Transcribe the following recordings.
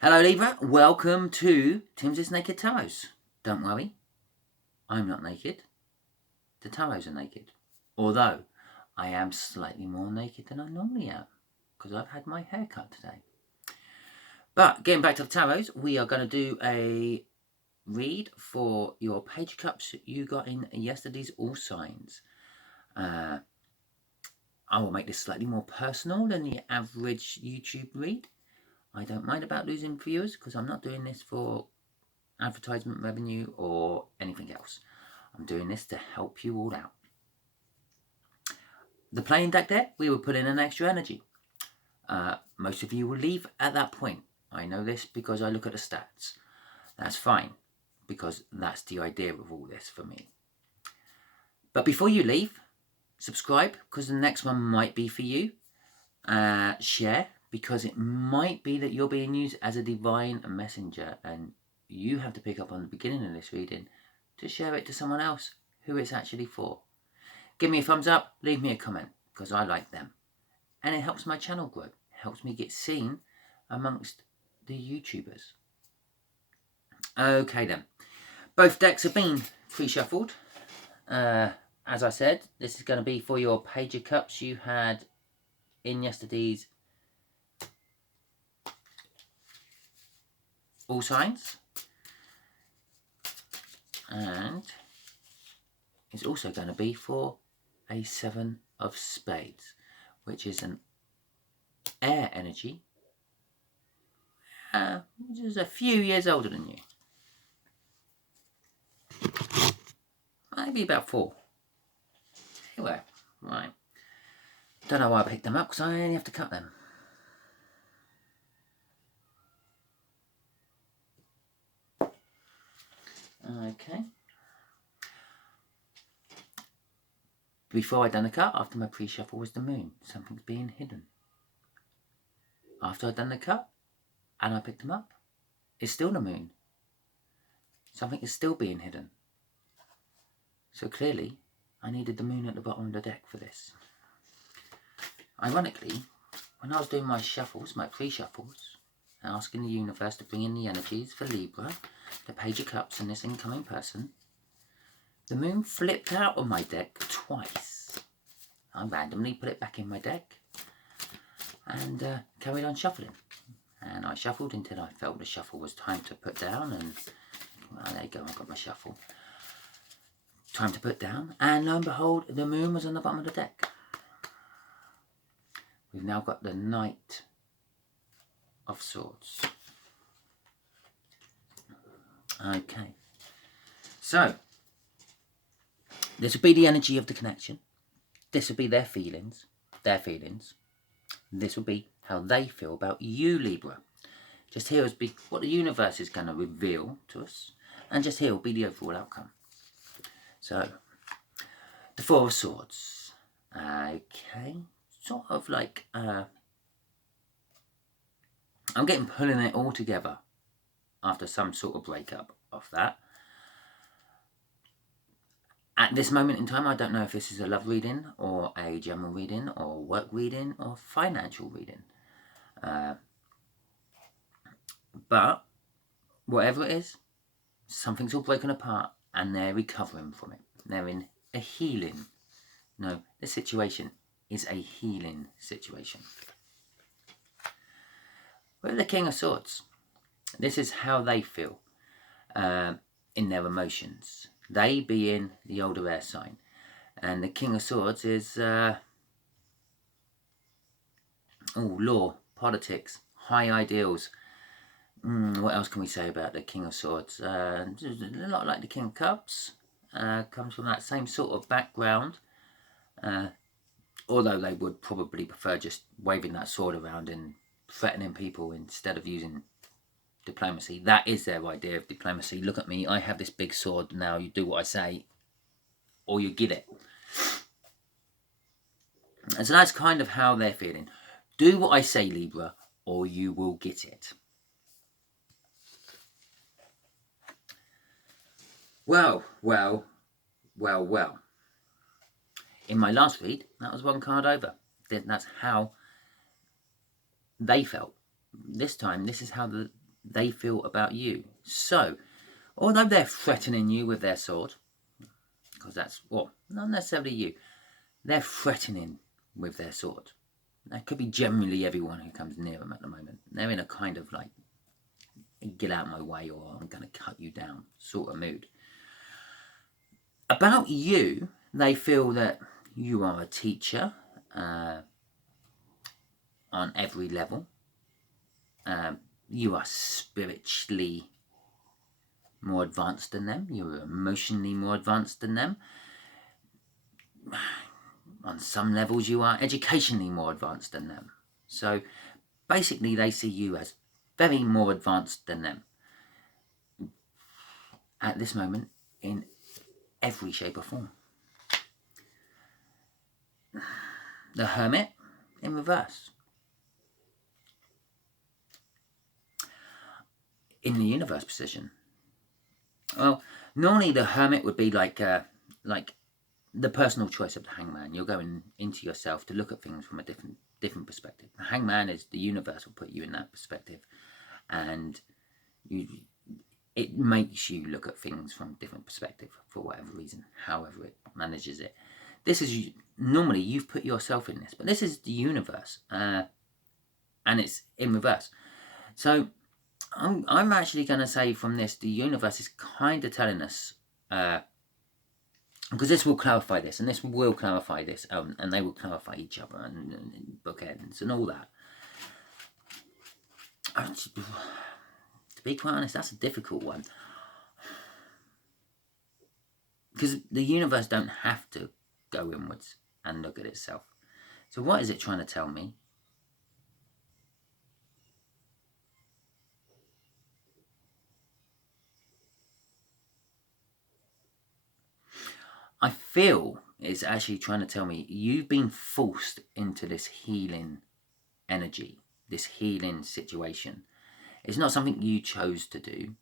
Hello Libra, welcome to Timsy Naked Tarot. Don't worry, I'm not naked. The tarots are naked. Although, I am slightly more naked than I normally am, because I've had my hair cut today. But, getting back to the tarots, we are going to do a read for your Page of Cups you got in yesterday's All Signs. I will make this slightly more personal than the average YouTube read. I don't mind about losing viewers, because I'm not doing this for advertisement revenue or anything else. I'm doing this to help you all out. The playing deck there, we will put in an extra energy. Most of you will leave at that point. I know this because I look at the stats. That's fine, because that's the idea of all this for me. But before you leave, subscribe, because the next one might be for you. Share, because it might be that you're being used as a divine messenger, and you have to pick up on the beginning of this reading to share it to someone else who it's actually for. Give me a thumbs up, leave me a comment, because I like them. And it helps my channel grow. It helps me get seen amongst the YouTubers. Okay then. Both decks have been pre-shuffled. As I said, this is going to be for your Page of Cups you had in yesterday's All Signs. And it's also going to be for a Seven of Spades, which is an air energy, which is a few years older than you. Maybe about 4. Anyway, right. Don't know why I picked them up, because I only have to cut them. Okay. Before I'd done the cut, after my pre-shuffle was the moon. Something's being hidden. After I'd done the cut, and I picked them up, it's still the moon. Something is still being hidden. So clearly, I needed the moon at the bottom of the deck for this. Ironically, when I was doing my shuffles, my pre-shuffles, asking the universe to bring in the energies for Libra, the Page of Cups and this incoming person, the moon flipped out of my deck twice. I randomly put it back in my deck and carried on shuffling. And I shuffled until I felt the shuffle was time to put down, and well, there you go, I got my shuffle. Time to put down, and lo and behold, the moon was on the bottom of the deck. We've now got the Knight of Swords. Okay, so this will be the energy of the connection. This will be their feelings. This will be how they feel about you, Libra. Just here will be what the universe is going to reveal to us, and just here will be the overall outcome. So, the Four of Swords. Okay, sort of like I'm getting pulling it all together after some sort of breakup of that. At this moment in time, I don't know if this is a love reading or a general reading or work reading or financial reading. But whatever it is, something's all broken apart and they're recovering from it. They're in a healing. No, the situation is a healing situation. We're the King of Swords. This is how they feel in their emotions. They being the older air sign. And the King of Swords is law, politics, high ideals. What else can we say about the King of Swords? A lot like the King of Cups. Comes from that same sort of background. Although they would probably prefer just waving that sword around and threatening people instead of using diplomacy. That is their idea of diplomacy. Look at me, I have this big sword, now you do what I say or you get it. And so that's kind of how they're feeling. Do what I say, Libra, or you will get it. Well. In my last read, that was one card over. That's how they felt. This time, this is how they feel about you. So, although they're threatening you with their sword, because that's, well, not necessarily you, they're threatening with their sword. That could be generally everyone who comes near them at the moment. They're in a kind of like, get out of my way or I'm going to cut you down sort of mood. About you, they feel that you are a teacher on every level. You are spiritually more advanced than them. You're emotionally more advanced than them. On some levels, you are educationally more advanced than them. So basically, they see you as very more advanced than them at this moment in every shape or form. The Hermit in reverse. In the universe position. Well, normally the Hermit would be like the personal choice of the Hangman. You're going into yourself to look at things from a different perspective. The Hangman is the universe will put you in that perspective, and it makes you look at things from a different perspective for whatever reason, however it manages it. This is normally you've put yourself in this, but this is the universe, and it's in reverse. So I'm actually going to say from this, the universe is kind of telling us, because this will clarify this, and this will clarify this, and they will clarify each other, and bookends, and all that. To be quite honest, that's a difficult one. Because the universe don't have to go inwards and look at itself. So what is it trying to tell me? I feel it's actually trying to tell me you've been forced into this healing energy, this healing situation. It's not something you chose to do.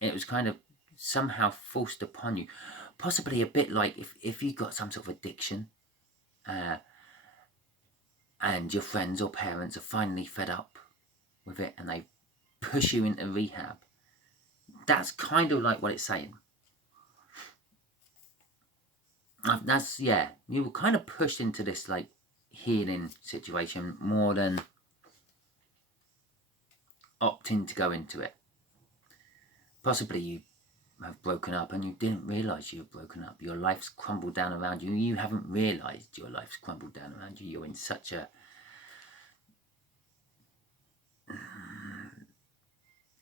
It was kind of somehow forced upon you. Possibly a bit like if you got some sort of addiction, and your friends or parents are finally fed up with it and they push you into rehab. That's kind of like what it's saying. That's, yeah, you were kind of pushed into this like healing situation more than opting to go into it. Possibly you have broken up and you didn't realise you were broken up. Your life's crumbled down around you. You haven't realised your life's crumbled down around you. You're in such a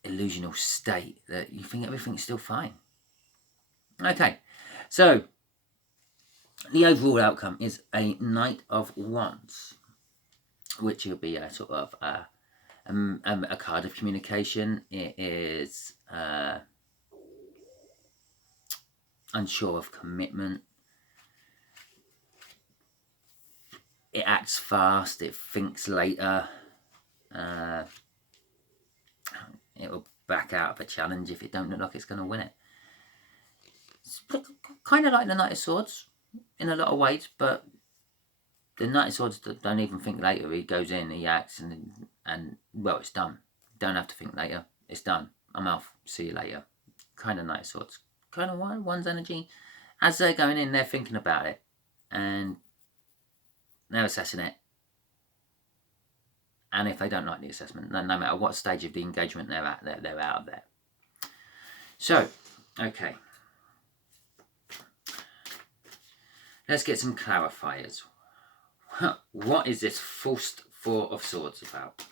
illusional state that you think everything's still fine. Okay, so the overall outcome is a Knight of Wands, which will be a sort of a card of communication. It is unsure of commitment. It acts fast. It thinks later. It will back out of a challenge if it don't look like it's going to win it. It's kind of like the Knight of Swords in a lot of ways, but the Knight of Swords don't even think later. He goes in, he acts, and well, it's done. Don't have to think later. It's done. I'm off. See you later. Kind of Knight of Swords. Kind of one's energy. As they're going in, they're thinking about it, and they're assessing it. And if they don't like the assessment, then no matter what stage of the engagement they're at, they're out of there. So, okay. Let's get some clarifiers. What is this forced Four of Swords about?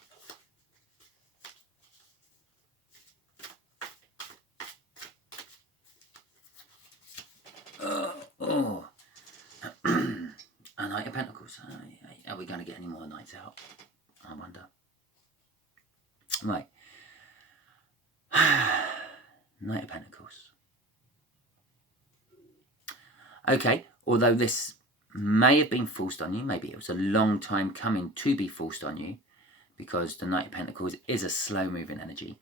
A Knight of Pentacles. Are we going to get any more knights out? I wonder. Right. Knight of Pentacles. Okay, although this may have been forced on you, maybe it was a long time coming to be forced on you, because the Knight of Pentacles is a slow-moving energy.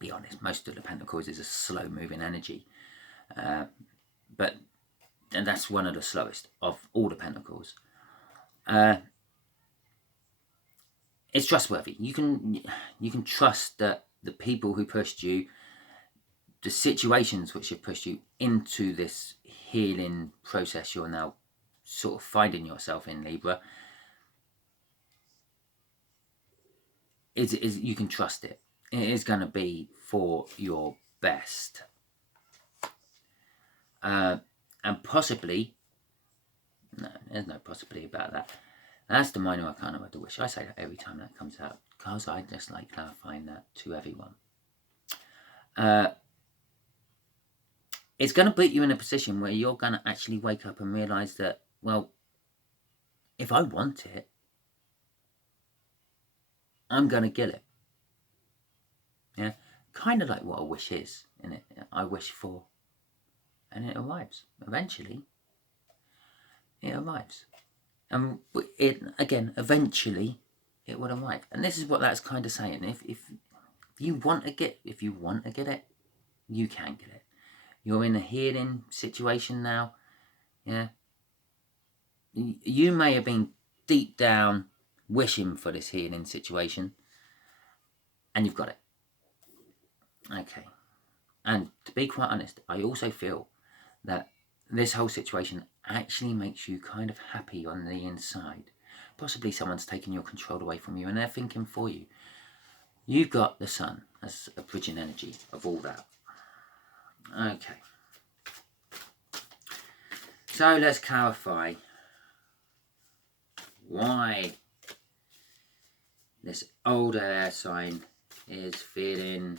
Be honest, most of the Pentacles is a slow-moving energy. And that's one of the slowest of all the Pentacles. it's trustworthy. You can trust that the people who pushed you, the situations which have pushed you into this healing process you're now sort of finding yourself in, Libra, is you can trust it. It is going to be for your best. And possibly, no, there's no possibly about that. That's the minor arcana of the wish. I say that every time that comes out because I just like clarifying that to everyone. It's going to put you in a position where you're going to actually wake up and realise that, well, if I want it, I'm going to get it. Yeah, kind of like what a wish is, isn't it? I wish for, and it arrives. Eventually, it arrives. And eventually, it will arrive. And this is what that's kind of saying. If you want to get it, you can get it. You're in a healing situation now. Yeah. You may have been deep down wishing for this healing situation, and you've got it. Okay. And to be quite honest, I also feel that this whole situation actually makes you kind of happy on the inside. Possibly someone's taken your control away from you and they're thinking for you. You've got the sun as a bridging energy of all that. Okay. So let's clarify why this older air sign is feeling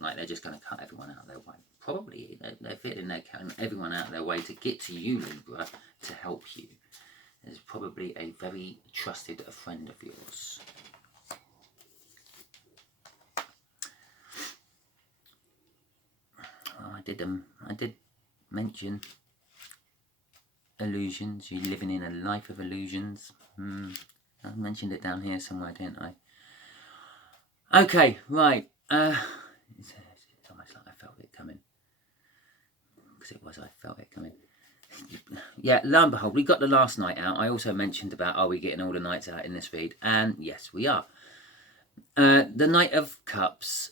like they're just going to cut everyone out of their way. Probably they're feeling they're cutting everyone out of their way to get to you, Libra, to help you. There's probably a very trusted friend of yours. Oh, I did mention illusions. You're living in a life of illusions. I mentioned it down here somewhere, didn't I? Okay, right. It's almost like I felt it coming. Because I felt it coming. Yeah, lo and behold, we got the last night out. I also mentioned about, are we getting all the nights out in this read? And yes, we are. The Knight of Cups.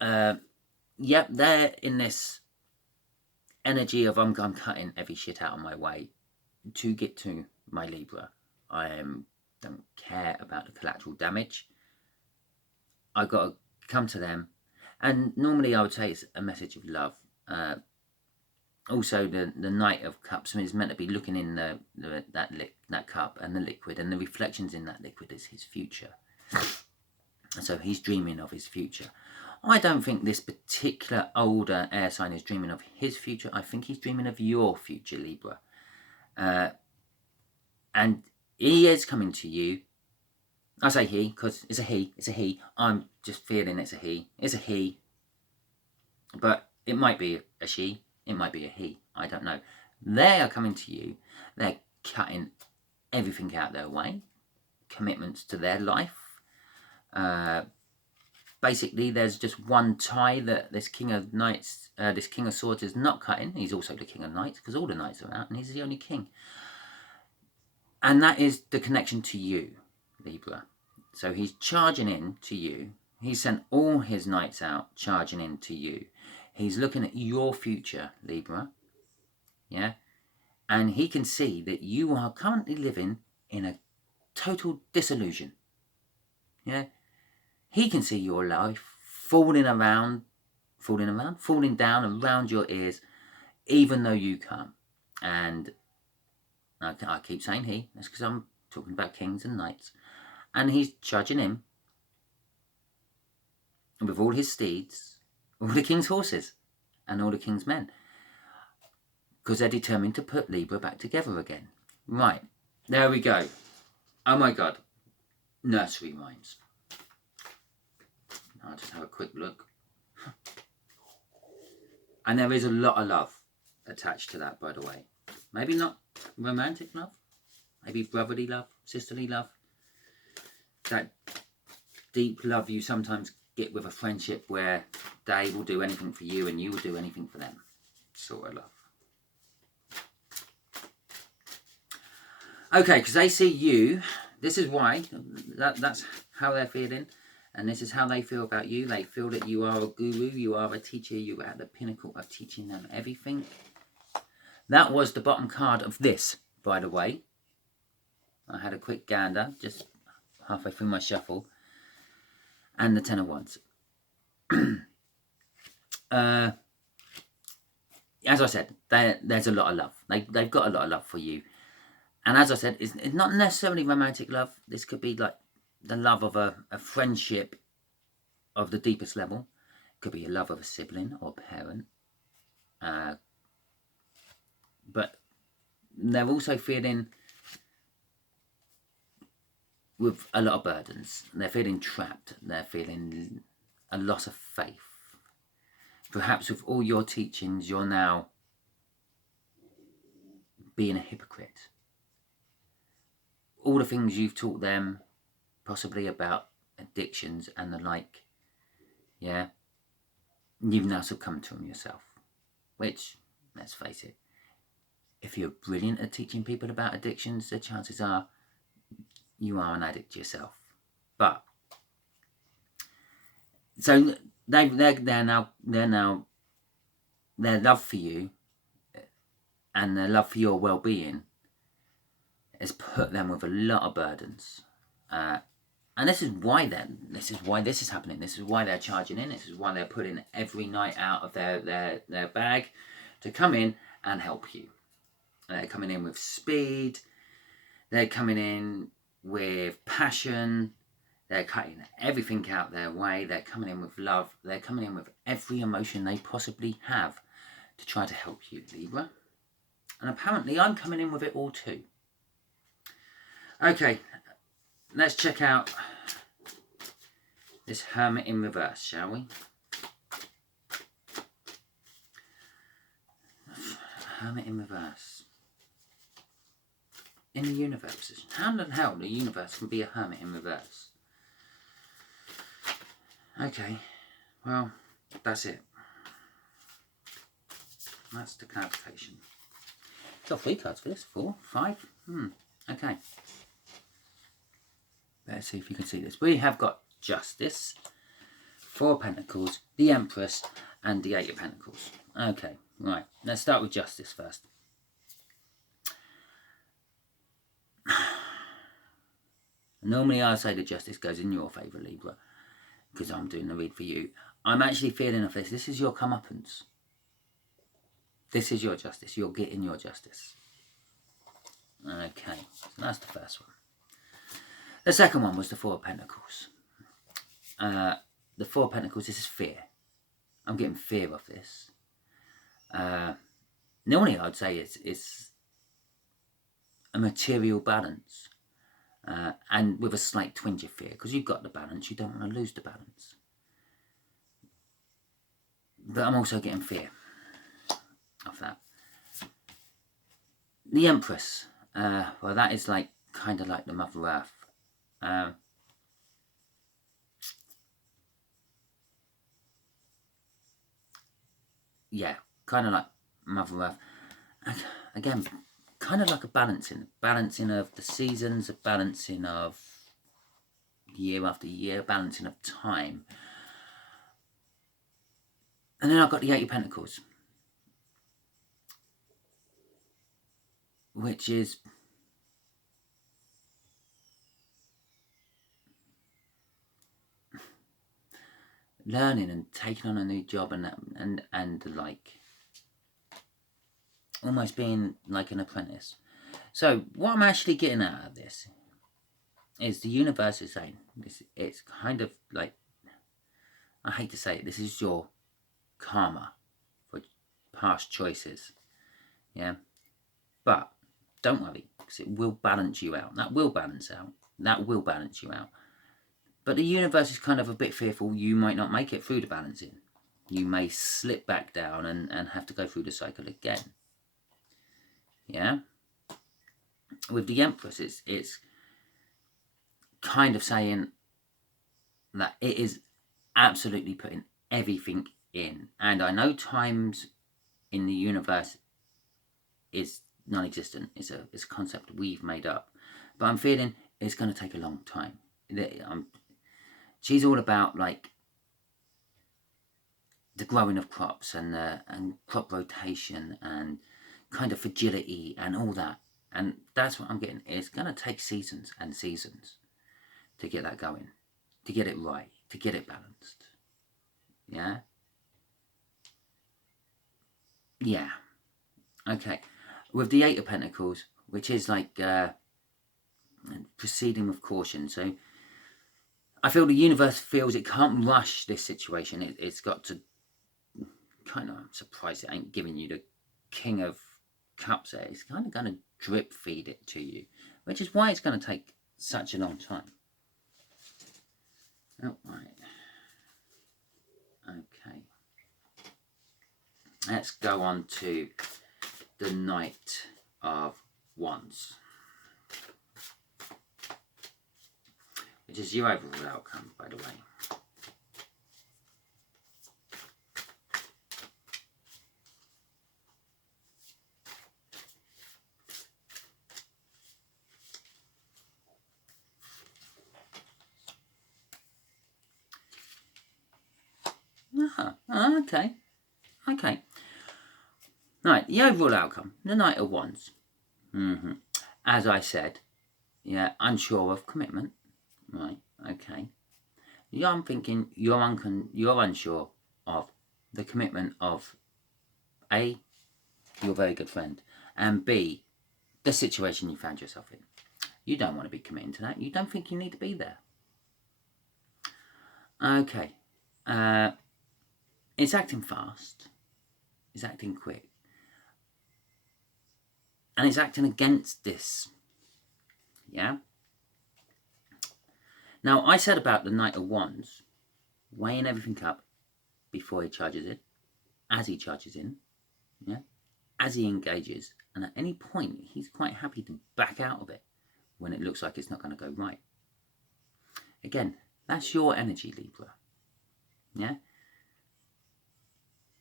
Yep, they're in this energy of I'm cutting every shit out of my way to get to my Libra. I don't care about the collateral damage. I've got to come to them. And normally I would say it's a message of love. Also, the Knight of Cups is meant to be looking in that cup and the liquid, and the reflections in that liquid is his future. So he's dreaming of his future. I don't think this particular older air sign is dreaming of his future. I think he's dreaming of your future, Libra. And he is coming to you. I say he because it's a he. It's a he. I'm just feeling it's a he. It's a he. But it might be a she. It might be a he. I don't know. They are coming to you. They're cutting everything out their way. Commitments to their life. Basically, there's just one tie that this King of Knights, this King of Swords is not cutting. He's also the King of Knights because all the Knights are out and he's the only King. And that is the connection to you, Libra. So he's charging in to you. He's sent all his Knights out charging in to you. He's looking at your future, Libra. Yeah? And he can see that you are currently living in a total disillusion. Yeah? He can see your life falling down around your ears, even though you can't. And I keep saying he, that's because I'm talking about kings and knights. And he's charging him with all his steeds, all the king's horses, and all the king's men. Because they're determined to put Libra back together again. Right, there we go. Oh my God. Nursery rhymes. I'll just have a quick look. And there is a lot of love attached to that, by the way. Maybe not romantic love. Maybe brotherly love, sisterly love. That deep love you sometimes get with a friendship where they will do anything for you and you will do anything for them. Sort of love. Okay, because they see you, this is why, that's how they're feeling. And this is how they feel about you. They feel that you are a guru, you are a teacher, you are at the pinnacle of teaching them everything. That was the bottom card of this, by the way. I had a quick gander, just halfway through my shuffle. And the Ten of Wands. As I said, there's a lot of love. They've got a lot of love for you. And as I said, it's not necessarily romantic love. This could be like the love of a friendship of the deepest level. It could be a love of a sibling or parent. But they're also feeling with a lot of burdens. They're feeling trapped. They're feeling a loss of faith. Perhaps with all your teachings, you're now being a hypocrite. All the things you've taught them, possibly about addictions and the like, yeah, you've now succumbed to them yourself. Which, let's face it, if you're brilliant at teaching people about addictions, the chances are you are an addict yourself. But so their love for you and their love for your well-being has put them with a lot of burdens, and this is why this is happening. This is why they're charging in. This is why they're putting every night out of their bag to come in and help you. They're coming in with speed. They're coming in with passion. They're cutting everything out their way. They're coming in with love. They're coming in with every emotion they possibly have to try to help you, Libra. And apparently I'm coming in with it all too. Okay, let's check out this Hermit in reverse, shall we? Hermit in reverse. In the universe. How the hell the universe can be a hermit in reverse? Okay, well, that's it. That's the clarification. Got 3 cards for this. 4, 5. Okay. Let's see if you can see this. We have got Justice, 4 Pentacles, the Empress, and the 8 of Pentacles. Okay, right. Let's start with Justice first. Normally I'll say the Justice goes in your favour, Libra, because I'm doing the read for you. I'm actually feeling of this. This is your comeuppance. This is your justice. You're getting your justice. Okay, so that's the first one. The second one was the 4 of Pentacles. The 4 of Pentacles, this is fear. I'm getting fear of this. Normally I'd say it's a material balance. And with a slight twinge of fear, because you've got the balance, you don't want to lose the balance. But I'm also getting fear of that. The Empress, well, that is like kind of like the Mother Earth. Yeah, kind of like Mother Earth. Again, kind of like a balancing of the seasons, a balancing of year after year, balancing of time. And then I've got the 8 of Pentacles, which is learning and taking on a new job and like almost being like an apprentice. So what I'm actually getting out of this is the universe is saying this. It's kind of like, I hate to say it, this is your karma for past choices. Yeah, but don't worry, because it will balance you out. That will balance out. That will balance you out. But the universe is kind of a bit fearful you might not make it through the balancing. You may slip back down and have to go through the cycle again. Yeah. With the Empress, it's kind of saying that it is absolutely putting everything in. And I know times in the universe is non-existent. It's a concept we've made up. But I'm feeling it's going to take a long time. She's all about like the growing of crops and crop rotation and kind of fragility and all that. And that's what I'm getting. It's going to take seasons and seasons to get that going, to get it right, to get it balanced. Yeah? Yeah. Okay. With the Eight of Pentacles, which is like proceeding with caution. So I feel the universe feels it can't rush this situation. It's got to kind of, I'm surprised it ain't giving you the King of Cups there. It's kind of going to drip feed it to you, which is why it's going to take such a long time. Oh, right. Okay. Let's go on to the Knight of Wands, which is your overall outcome, by the way. Okay. Okay. Right, the overall outcome, the Knight of Wands. As I said, yeah, unsure of commitment. Right, okay. Yeah, I'm thinking you're unsure of the commitment of A, your very good friend, and B, the situation you found yourself in. You don't want to be committing to that. You don't think you need to be there. Okay. It's acting fast. It's acting quick. And it's acting against this. Yeah? Now, I said about the Knight of Wands, weighing everything up before he charges in, as he charges in, yeah, as he engages, and at any point, he's quite happy to back out of it when it looks like it's not going to go right. Again, that's your energy, Libra. Yeah?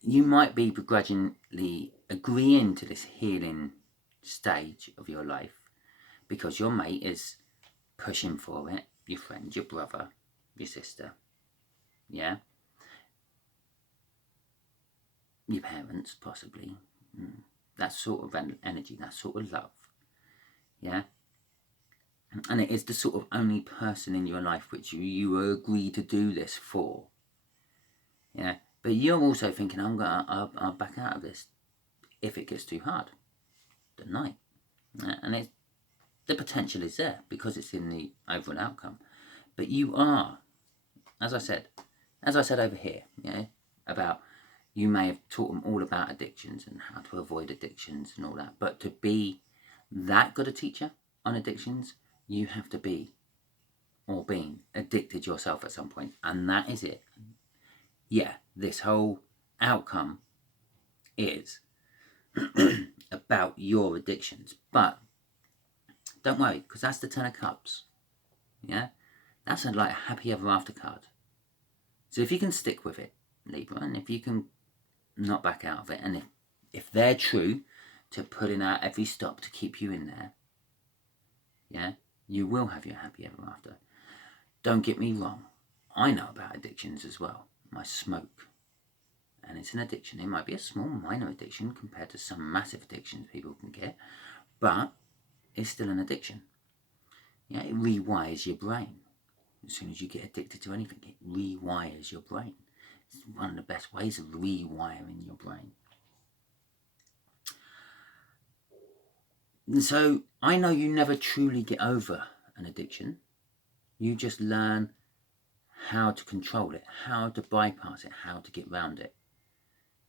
You might be begrudgingly agreeing to this healing stage of your life because your mate is pushing for it, your friend, your brother, your sister, yeah, your parents possibly, that sort of energy, that sort of love, yeah, and it is the sort of only person in your life which you agree to do this for, yeah, but you're also thinking I'll back out of this if it gets too hard. The Knight, and the potential is there because it's in the overall outcome. But you are, as I said over here, yeah, about you may have taught them all about addictions and how to avoid addictions and all that. But to be that good a teacher on addictions, you have to be or been addicted yourself at some point, and that is it. Yeah, this whole outcome is about your addictions, but don't worry, because that's the Ten of Cups. Yeah, that's like a happy ever after card. So if you can stick with it, Libra, and if you can not back out of it, and if they're true to putting out every stop to keep you in there, yeah, you will have your happy ever after. Don't get me wrong, I know about addictions as well. I smoke, and it's an addiction. It might be a small, minor addiction compared to some massive addictions people can get, but it's still an addiction. Yeah, it rewires your brain. As soon as you get addicted to anything, it rewires your brain. It's one of the best ways of rewiring your brain. And so I know you never truly get over an addiction. You just learn how to control it, how to bypass it, how to get around it.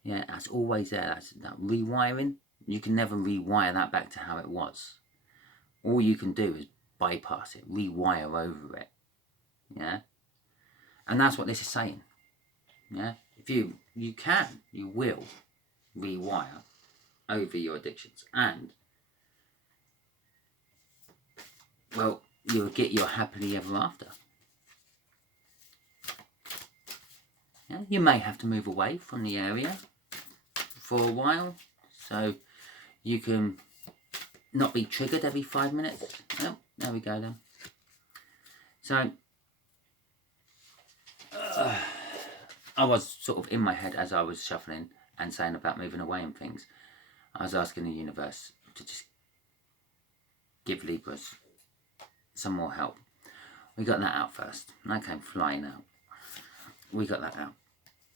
Yeah, that's always there. That's that rewiring. You can never rewire that back to how it was. All you can do is bypass it, rewire over it. Yeah, and that's what this is saying. Yeah, if you will rewire over your addictions, and well, you'll get your happily ever after. Yeah, you may have to move away from the area for a while, so you can not be triggered every 5 minutes. Oh, there we go then. So I was sort of in my head as I was shuffling and saying about moving away and things. I was asking the universe to just give Libras some more help. We got that out first. And that came flying out. We got that out.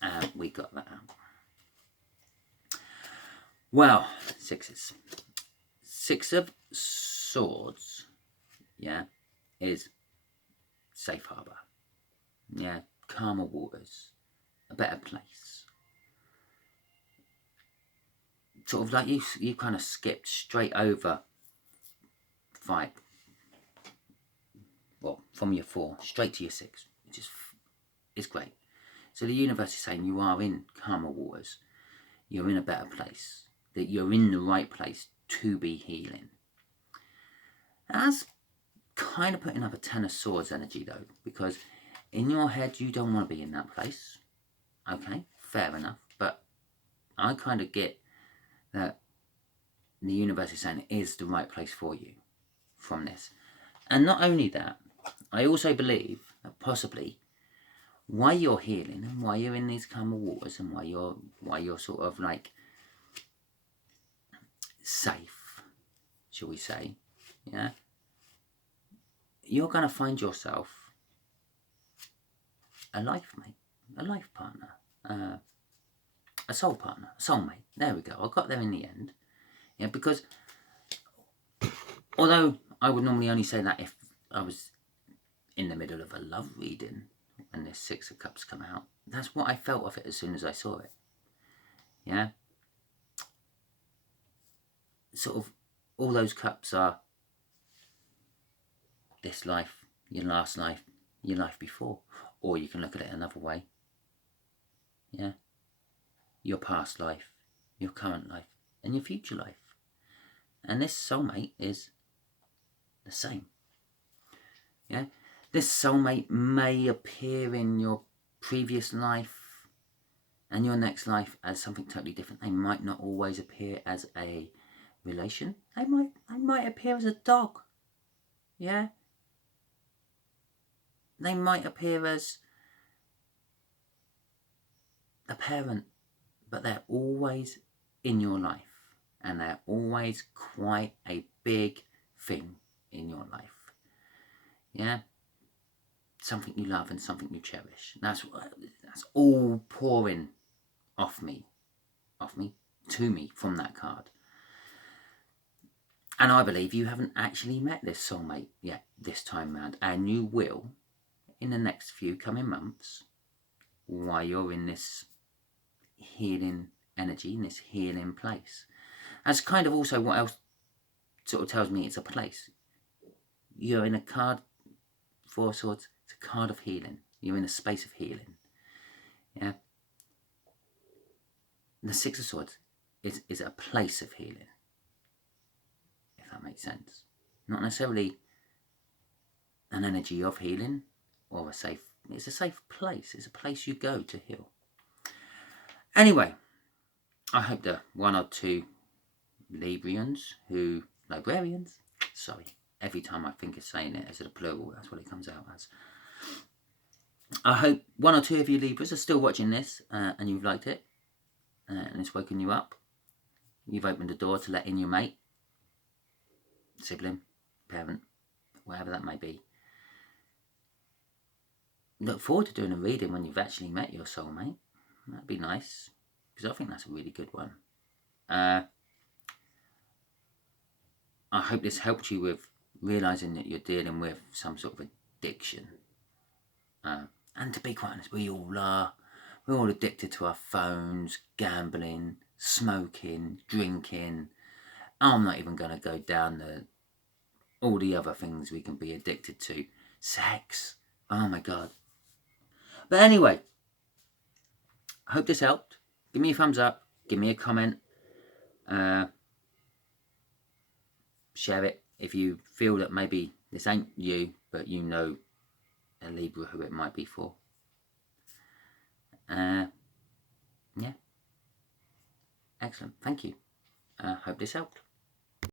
And we got that out. Well, sixes. Six of Swords, yeah, is safe harbour. Yeah, calmer waters. A better place. Sort of like you kind of skipped straight over 5. Well, from your 4 straight to your 6, which is great. So the universe is saying you are in calmer waters. You're in a better place. That you're in the right place to be healing. That's kind of putting up a 10 of Swords energy though, because in your head you don't want to be in that place. Okay, fair enough. But I kind of get that the universe is saying it is the right place for you from this. And not only that, I also believe that possibly why you're healing and why you're in these calmer waters and why you're sort of like safe, shall we say, yeah, you're going to find yourself a life mate, a life partner, a soul partner, a soulmate. There we go. I got there in the end. Yeah, because although I would normally only say that if I was in the middle of a love reading when this 6 of Cups come out, that's what I felt of it as soon as I saw it. Yeah. Sort of all those cups are this life, your last life, your life before. Or you can look at it another way. Yeah. Your past life, your current life, and your future life. And this soulmate is the same. Yeah. This soulmate may appear in your previous life and your next life as something totally different. They might not always appear as a relation. They might appear as a dog. Yeah. They might appear as a parent, but they're always in your life, and they're always quite a big thing in your life. Yeah. Something you love and something you cherish. That's all pouring off me, to me from that card. And I believe you haven't actually met this soulmate yet this time round, and you will in the next few coming months while you're in this healing energy, in this healing place. That's kind of also what else sort of tells me it's a place. You're in a card, 4 of Swords, it's a card of healing. You're in a space of healing. Yeah. The 6 of Swords is a place of healing, if that makes sense. Not necessarily an energy of healing or it's a safe place. It's a place you go to heal. Anyway, I hope the 1 or 2 Librarians sorry, every time I think of saying it as a plural, that's what it comes out as. I hope 1 or 2 of you Libras are still watching this and you've liked it and it's woken you up. You've opened the door to let in your mate, sibling, parent, whatever that may be. Look forward to doing a reading when you've actually met your soulmate. That'd be nice, because I think that's a really good one. I hope this helped you with realising that you're dealing with some sort of addiction. And to be quite honest, we all are. We're all addicted to our phones, gambling, smoking, drinking. I'm not even going to go down all the other things we can be addicted to. Sex. Oh my God. But anyway, I hope this helped. Give me a thumbs up. Give me a comment. Share it if you feel that maybe this ain't you, but you know a Libra who it might be for. Yeah. Excellent. Thank you. Hope this helped.